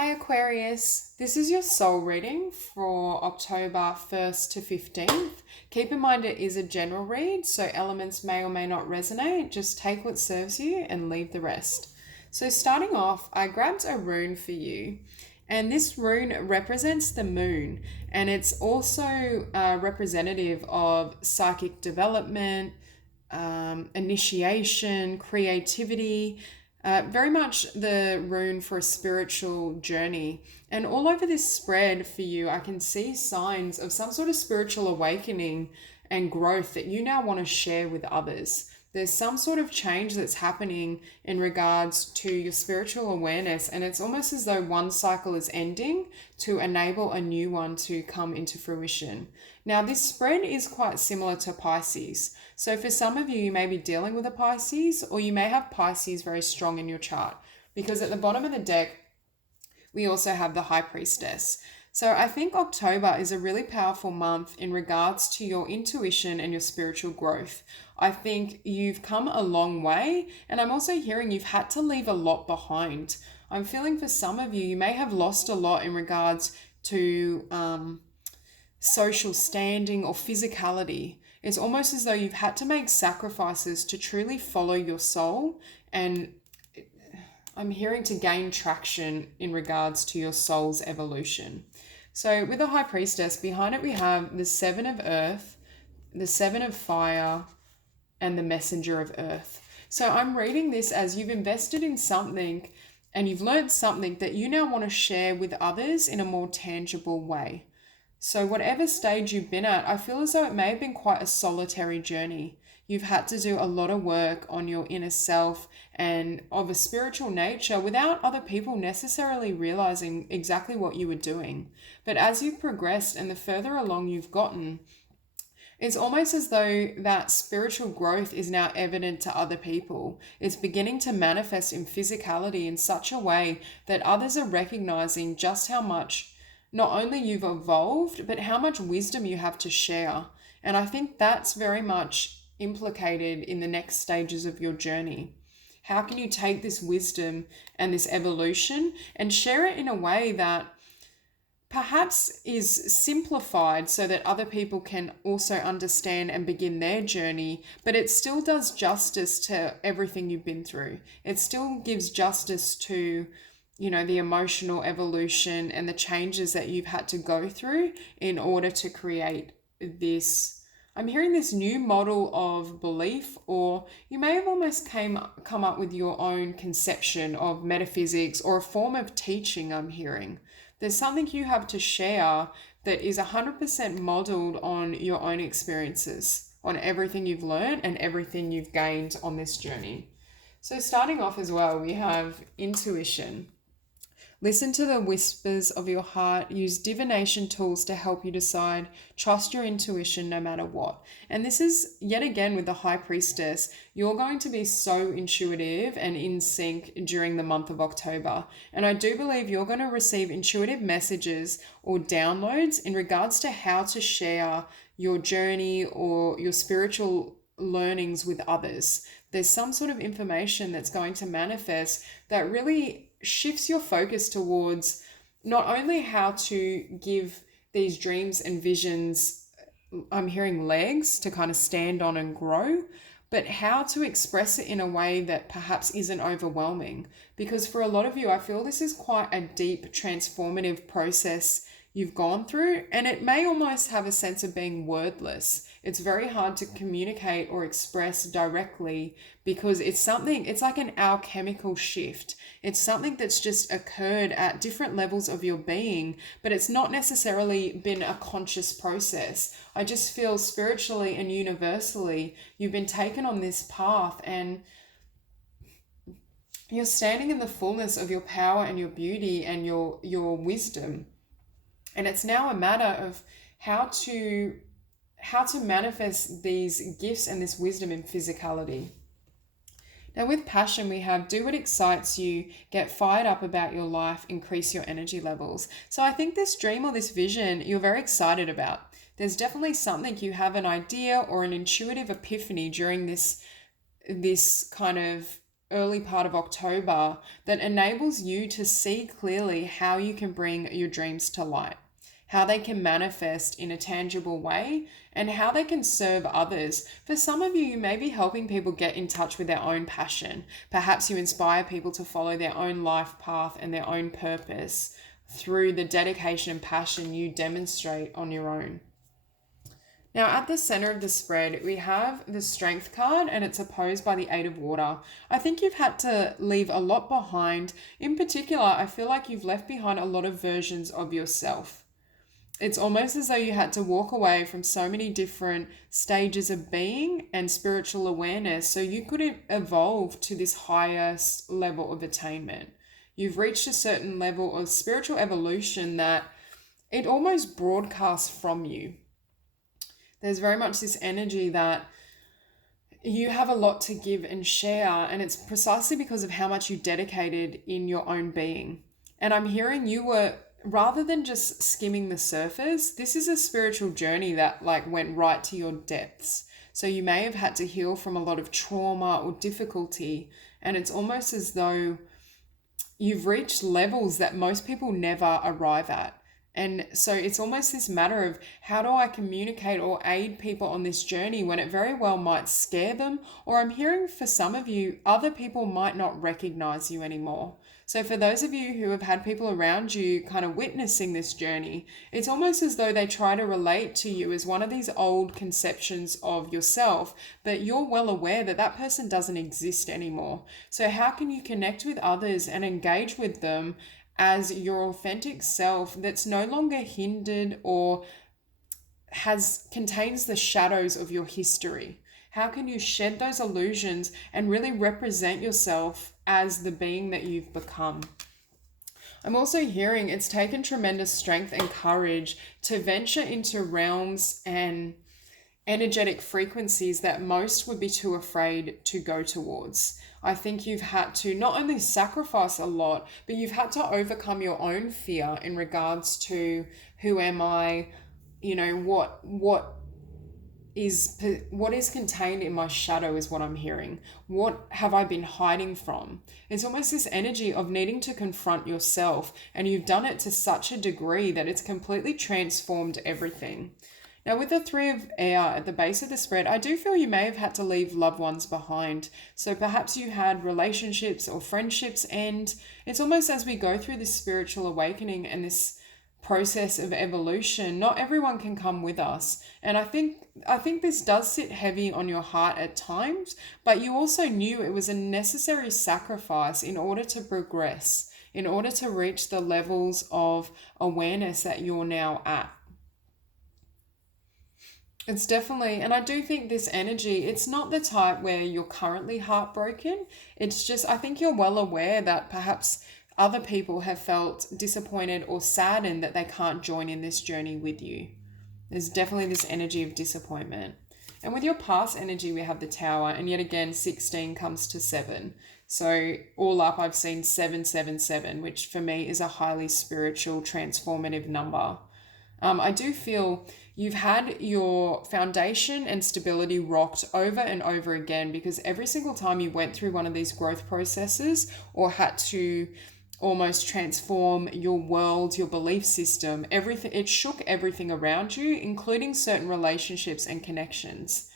Hi Aquarius, this is your soul reading for October 1st to 15th. Keep in mind it is a general read, so elements may or may not resonate. Just take what serves you and leave the rest. So starting off, I grabbed a rune for you, and this rune represents the moon, and it's also representative of psychic development, initiation, creativity, very much the rune for a spiritual journey. And all over this spread for you, I can see signs of some sort of spiritual awakening and growth that you now want to share with others. There's some sort of change that's happening in regards to your spiritual awareness, and it's almost as though one cycle is ending to enable a new one to come into fruition. Now, this spread is quite similar to Pisces. So for some of you, you may be dealing with a Pisces, or you may have Pisces very strong in your chart, because at the bottom of the deck, we also have the High Priestess. So I think October is a really powerful month in regards to your intuition and your spiritual growth. I think you've come a long way, and I'm also hearing you've had to leave a lot behind. I'm feeling for some of you, you may have lost a lot in regards to social standing or physicality. It's almost as though you've had to make sacrifices to truly follow your soul, and I'm hearing to gain traction in regards to your soul's evolution. So with the High Priestess, behind it we have the Seven of Earth, the Seven of Fire, and the Messenger of Earth. So I'm reading this as you've invested in something and you've learned something that you now want to share with others in a more tangible way. So whatever stage you've been at, I feel as though it may have been quite a solitary journey. You've had to do a lot of work on your inner self and of a spiritual nature without other people necessarily realizing exactly what you were doing. But as you've progressed and the further along you've gotten, it's almost as though that spiritual growth is now evident to other people. It's beginning to manifest in physicality in such a way that others are recognizing just how much not only you've evolved, but how much wisdom you have to share. And I think that's very much implicated in the next stages of your journey. How can you take this wisdom and this evolution and share it in a way that perhaps is simplified so that other people can also understand and begin their journey, but it still does justice to everything you've been through. It still gives justice to the emotional evolution and the changes that you've had to go through in order to create this. I'm hearing this new model of belief, or you may have almost come up with your own conception of metaphysics or a form of teaching. I'm hearing there's something you have to share that is 100% modeled on your own experiences, on everything you've learned and everything you've gained on this journey. So starting off as well, we have intuition. Listen to the whispers of your heart. Use divination tools to help you decide. Trust your intuition no matter what. And this is, yet again, with the High Priestess, you're going to be so intuitive and in sync during the month of October. And I do believe you're going to receive intuitive messages or downloads in regards to how to share your journey or your spiritual learnings with others. There's some sort of information that's going to manifest that really shifts your focus towards not only how to give these dreams and visions, I'm hearing legs to kind of stand on and grow, but how to express it in a way that perhaps isn't overwhelming. Because for a lot of you, I feel this is quite a deep, transformative process you've gone through, and it may almost have a sense of being wordless. It's very hard to communicate or express directly because it's like an alchemical shift. It's something that's just occurred at different levels of your being, but it's not necessarily been a conscious process. I just feel spiritually and universally, you've been taken on this path and you're standing in the fullness of your power and your beauty and your wisdom. And it's now a matter of how to manifest these gifts and this wisdom in physicality. Now with passion, we have do what excites you, get fired up about your life, increase your energy levels. So I think this dream or this vision you're very excited about. There's definitely something you have an idea or an intuitive epiphany during this kind of early part of October that enables you to see clearly how you can bring your dreams to light, how they can manifest in a tangible way, and how they can serve others. For some of you, you may be helping people get in touch with their own passion. Perhaps you inspire people to follow their own life path and their own purpose through the dedication and passion you demonstrate on your own. Now, at the center of the spread, we have the Strength card, and it's opposed by the Eight of Water. I think you've had to leave a lot behind. In particular, I feel like you've left behind a lot of versions of yourself. It's almost as though you had to walk away from so many different stages of being and spiritual awareness so you could evolve to this highest level of attainment. You've reached a certain level of spiritual evolution that it almost broadcasts from you. There's very much this energy that you have a lot to give and share, and it's precisely because of how much you dedicated in your own being. And I'm hearing you were, rather than just skimming the surface, this is a spiritual journey that went right to your depths. So you may have had to heal from a lot of trauma or difficulty, and it's almost as though you've reached levels that most people never arrive at. And so it's almost this matter of how do I communicate or aid people on this journey when it very well might scare them, or I'm hearing for some of you, other people might not recognize you anymore. So for those of you who have had people around you kind of witnessing this journey, it's almost as though they try to relate to you as one of these old conceptions of yourself, but you're well aware that that person doesn't exist anymore. So how can you connect with others and engage with them as your authentic self that's no longer hindered or contains the shadows of your history? How can you shed those illusions and really represent yourself as the being that you've become? I'm also hearing it's taken tremendous strength and courage to venture into realms and energetic frequencies that most would be too afraid to go towards. I think you've had to not only sacrifice a lot, but you've had to overcome your own fear in regards to who am I, what is contained in my shadow is what I'm hearing. What have I been hiding from? It's almost this energy of needing to confront yourself, and you've done it to such a degree that it's completely transformed everything. Now, with the Three of Air at the base of the spread, I do feel you may have had to leave loved ones behind. So perhaps you had relationships or friendships end. It's almost as we go through this spiritual awakening and this process of evolution, not everyone can come with us. And I think this does sit heavy on your heart at times, but you also knew it was a necessary sacrifice in order to progress, in order to reach the levels of awareness that you're now at. It's definitely, and I do think this energy, it's not the type where you're currently heartbroken. It's just, I think you're well aware that perhaps other people have felt disappointed or saddened that they can't join in this journey with you. There's definitely this energy of disappointment. And with your past energy, we have the Tower, and yet again, 16 comes to 7. So all up, I've seen 777, which for me is a highly spiritual, transformative number. I do feel you've had your foundation and stability rocked over and over again, because every single time you went through one of these growth processes or had to almost transform your world, your belief system, everything, it shook everything around you, including certain relationships and connections.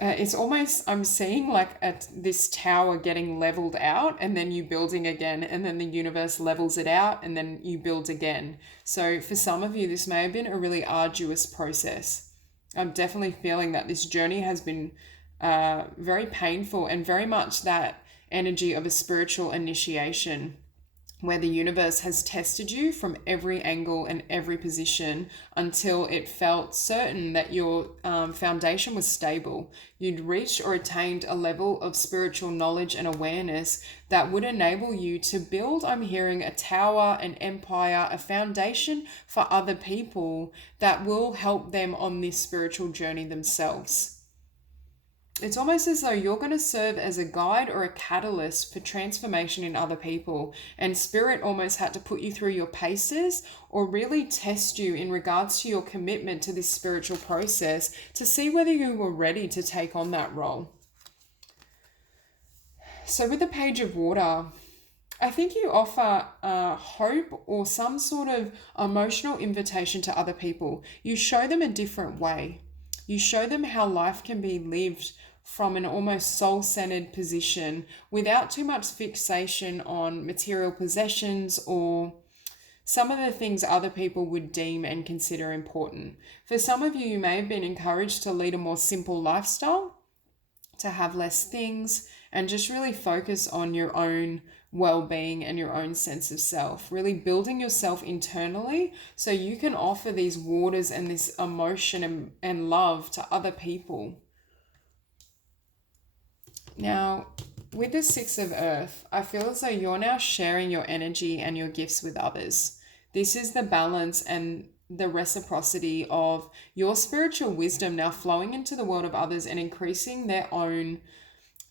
It's almost, I'm seeing this tower getting leveled out and then you building again, and then the universe levels it out and then you build again. So for some of you, this may have been a really arduous process. I'm definitely feeling that this journey has been very painful, and very much that energy of a spiritual initiation, where the universe has tested you from every angle and every position until it felt certain that your foundation was stable. You'd reached or attained a level of spiritual knowledge and awareness that would enable you to build, I'm hearing, a tower, an empire, a foundation for other people that will help them on this spiritual journey themselves. It's almost as though you're going to serve as a guide or a catalyst for transformation in other people. And Spirit almost had to put you through your paces or really test you in regards to your commitment to this spiritual process to see whether you were ready to take on that role. So with the Page of Water, I think you offer hope or some sort of emotional invitation to other people. You show them a different way. You show them how life can be lived from an almost soul-centered position without too much fixation on material possessions or some of the things other people would deem and consider important. For some of you, you may have been encouraged to lead a more simple lifestyle, to have less things, and just really focus on your own well-being and your own sense of self, really building yourself internally so you can offer these waters and this emotion and love to other people. Now, with the Six of Earth, I feel as though you're now sharing your energy and your gifts with others. This is the balance and the reciprocity of your spiritual wisdom now flowing into the world of others and increasing their own,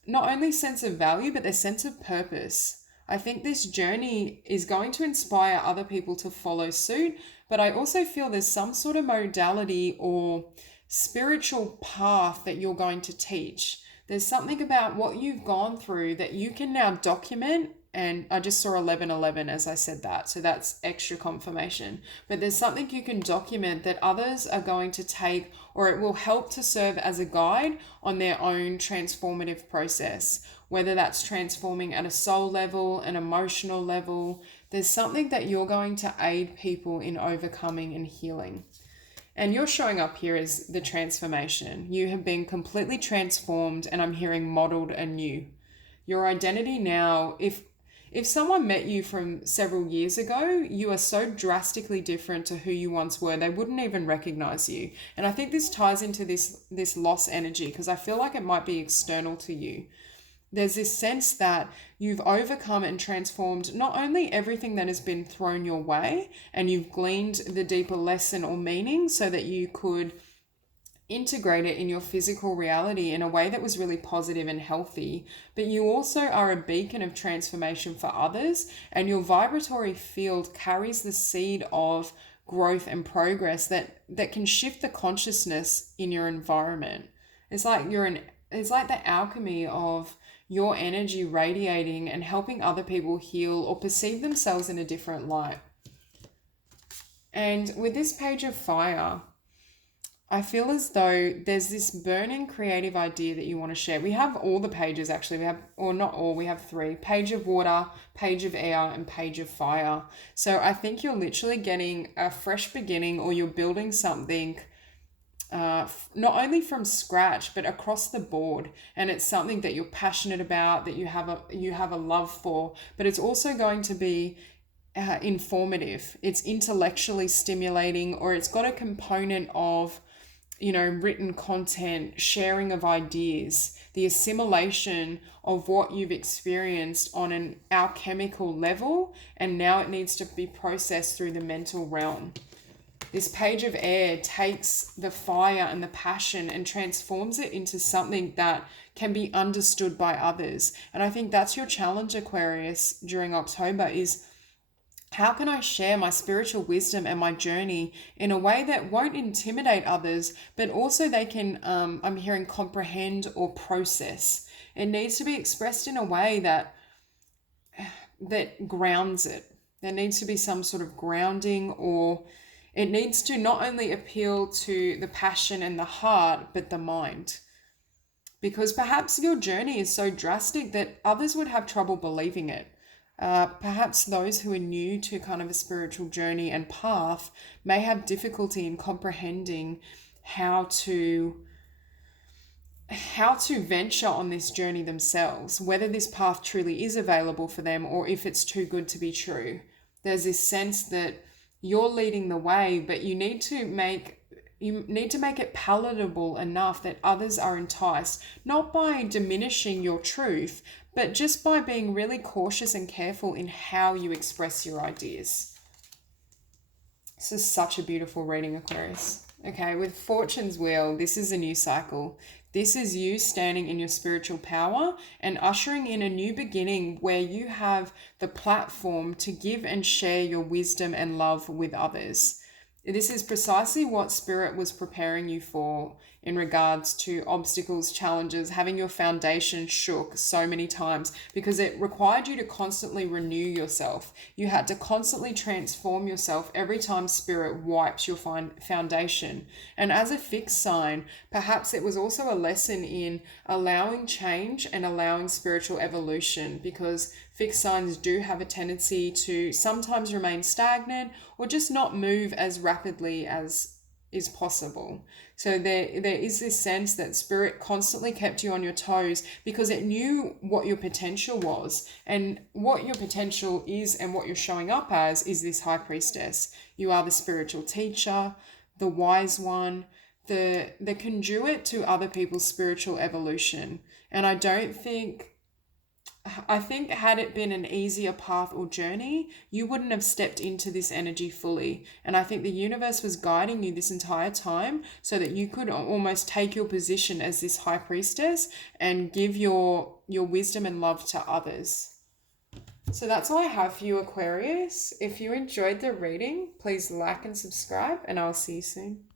not only sense of value, but their sense of purpose. I think this journey is going to inspire other people to follow suit, but I also feel there's some sort of modality or spiritual path that you're going to teach. There's something about what you've gone through that you can now document. And I just saw 1111 as I said that. So that's extra confirmation. But there's something you can document that others are going to take, or it will help to serve as a guide on their own transformative process. Whether that's transforming at a soul level, an emotional level, there's something that you're going to aid people in overcoming and healing. And you're showing up here as the transformation. You have been completely transformed, and I'm hearing modeled anew. Your identity now, if someone met you from several years ago, you are so drastically different to who you once were, they wouldn't even recognize you. And I think this ties into this loss energy, because I feel like it might be external to you. There's this sense that you've overcome and transformed not only everything that has been thrown your way, and you've gleaned the deeper lesson or meaning so that you could integrate it in your physical reality in a way that was really positive and healthy, but you also are a beacon of transformation for others, and your vibratory field carries the seed of growth and progress that can shift the consciousness in your environment. It's like the alchemy of your energy radiating and helping other people heal or perceive themselves in a different light. And with this Page of Fire, I feel as though there's this burning creative idea that you want to share. We have all the pages actually. We have 3. Page of Water, Page of Air, and Page of Fire. So I think you're literally getting a fresh beginning, or you're building something not only from scratch, but across the board. And it's something that you're passionate about, that you have a love for, but it's also going to be informative. It's intellectually stimulating, or it's got a component of written content, sharing of ideas, the assimilation of what you've experienced on an alchemical level, and now it needs to be processed through the mental realm. This Page of Air takes the fire and the passion and transforms it into something that can be understood by others. And I think that's your challenge, Aquarius, during October is, how can I share my spiritual wisdom and my journey in a way that won't intimidate others, but also they can, I'm hearing, comprehend or process. It needs to be expressed in a way that grounds it. There needs to be some sort of grounding, or it needs to not only appeal to the passion and the heart, but the mind. Because perhaps your journey is so drastic that others would have trouble believing it. Perhaps those who are new to kind of a spiritual journey and path may have difficulty in comprehending how to venture on this journey themselves, whether this path truly is available for them or if it's too good to be true. There's this sense that you're leading the way, but you need to make it palatable enough that others are enticed, not by diminishing your truth, but just by being really cautious and careful in how you express your ideas. This is such a beautiful reading, Aquarius. Okay, with Fortune's Wheel, this is a new cycle. This is you standing in your spiritual power and ushering in a new beginning where you have the platform to give and share your wisdom and love with others. This is precisely what Spirit was preparing you for in regards to obstacles, challenges, having your foundation shook so many times, because it required you to constantly renew yourself. You had to constantly transform yourself every time Spirit wipes your foundation. And as a fixed sign, perhaps it was also a lesson in allowing change and allowing spiritual evolution, because fixed signs do have a tendency to sometimes remain stagnant or just not move as rapidly as is possible. So there is this sense that Spirit constantly kept you on your toes because it knew what your potential was, and what your potential is and what you're showing up as is this High Priestess. You are the spiritual teacher, the wise one, the conduit to other people's spiritual evolution. And I think had it been an easier path or journey, you wouldn't have stepped into this energy fully. And I think the universe was guiding you this entire time so that you could almost take your position as this High Priestess and give your wisdom and love to others. So that's all I have for you, Aquarius. If you enjoyed the reading, please like and subscribe, and I'll see you soon.